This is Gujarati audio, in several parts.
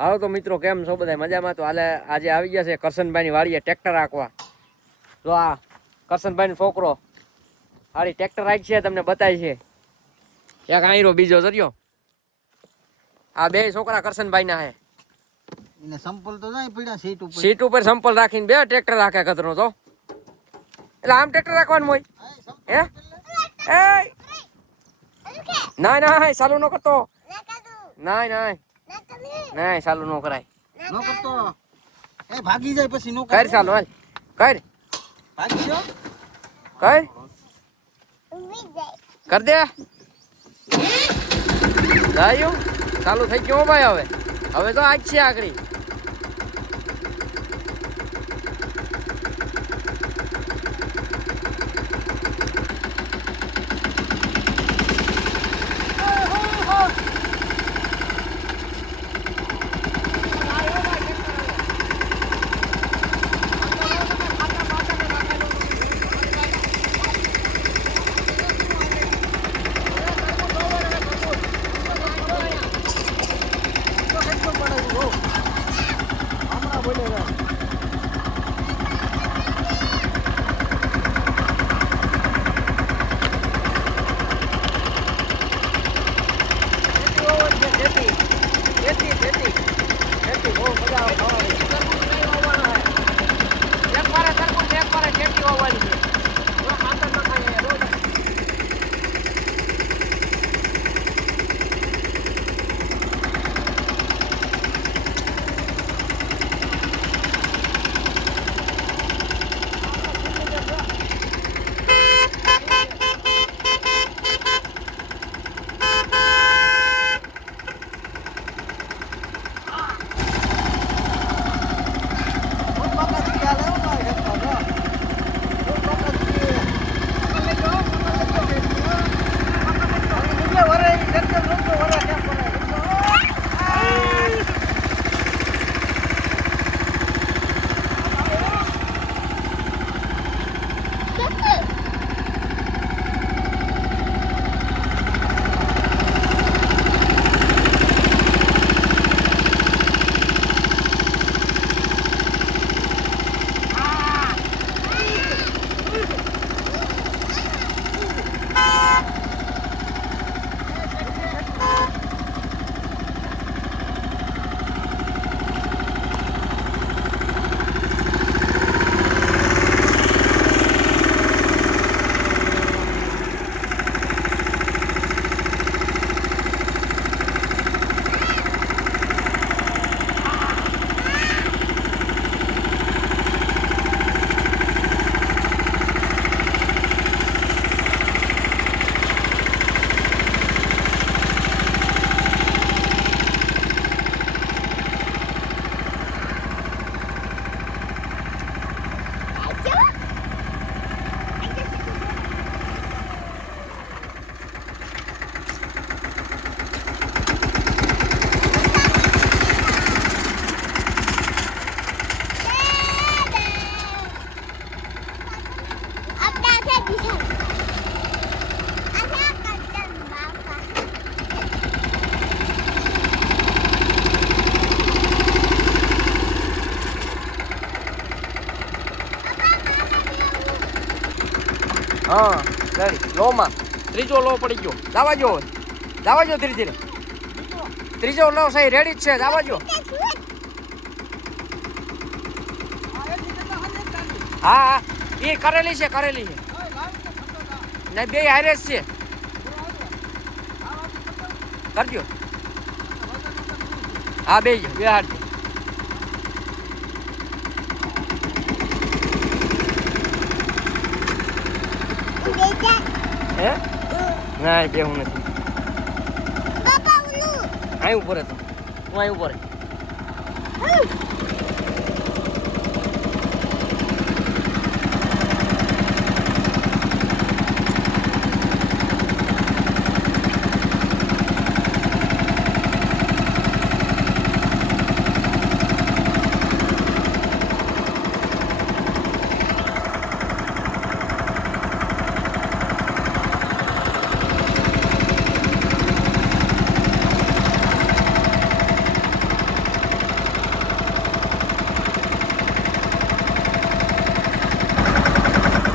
હાલો તો મિત્રો કેમ છો બધા મજામાં? તો હાલે આજે આવી ગયા છે કરશનભાઈની વાડીએ ટ્રેક્ટર રાખવા. તો આ કરશનભાઈનો છોકરો હારી ટ્રેક્ટર રાખ છે, તમને બતાવી છે. એક આયરો બીજો જર્યો. આ બે છોકરા કરશનભાઈના છે. એને સંપલ તો જાય પડ્યા સીટ ઉપર સંપલ રાખીને બે ટ્રેક્ટર રાખે કતરો તો. એટલે આમ ટ્રેક્ટર રાખવાનું હોય હે? એ ના ના ચાલુ ન કરતો. ના ના ના ચાલુ ન કરાય. નો કરતો એ ભાગી જાય પછી નો કર ચાલુ હાલ કર ભાગી જો કર કર દે. જાયું ચાલુ થઈ ગયો ભાઈ. હવે તો આજ છે આખરી. હા રેડી. લો માં ત્રીજો લો પડી ગયો. દાવા જો ધીરે ધીરે. ત્રીજો લો સહી રેડી જ છે. દાવા જો. હા એ કરેલી છે ને બે હારેસ છે. કરજો. હા બે હારજો. હે ના બેહું નથી. અહીં ઉપર હતો. હું અહીં ઉપર.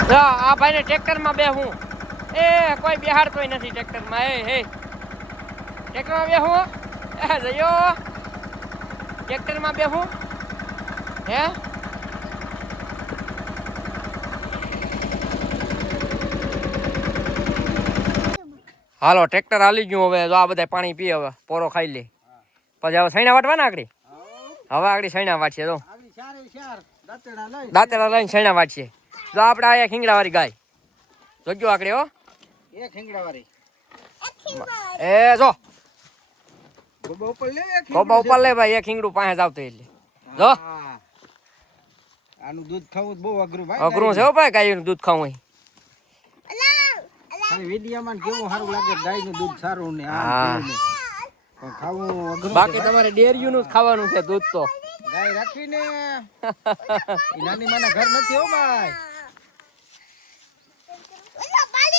જો આ ભાઈને ટ્રેક્ટરમાં બેહું એ કોઈ બેહાડતોય નથી ટ્રેક્ટરમાં હે ટ્રેક્ટરમાં બેહું એ જયો ટ્રેક્ટરમાં બેહું હે હાલો ટ્રેક્ટર હાલી ગયું હવે જો આ બધા પાણી પી હવે પોરો ખાઈ લે પછી હવે સૈણા વાટવાના આગળ હવે આગળ સૈણા વાટશે તો આવી ચારે ચાર દાંતેડા લઈ દાંતેડા લઈને સૈણા વાટશે જો આપણે આયા ખીંગડાવાળી ગાય જોજો આગળ હો એક હિંગડાવાળી એ જો ગોબા ઉપર લે એક કોબા ઉપર લે ભાઈ એક ખીંગડું પાસે જ આવતો એટલે જો હા. આનું દૂધ ખાવું બહુ અઘરું ભાઈ અઘરું છે હો ભાઈ ગાયનું દૂધ ખાવું હોય ખાલી વિડીયામાં કેવું સારું લાગે ગાયનું દૂધ સારું ને હા. આ તેવું ને. પણ ખાવું અઘરું છે બાકી ભાઈ. તમારે ડેરીયું જ ખાવાનું છે દૂધ તો ગાય રાખીને ઈ નાની માના ઘર નથી હો ભાઈ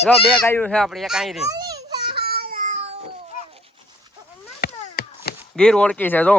જો બે ગાયું છે આપણે એક અહીં રહી ગીર ઓળખી છે જો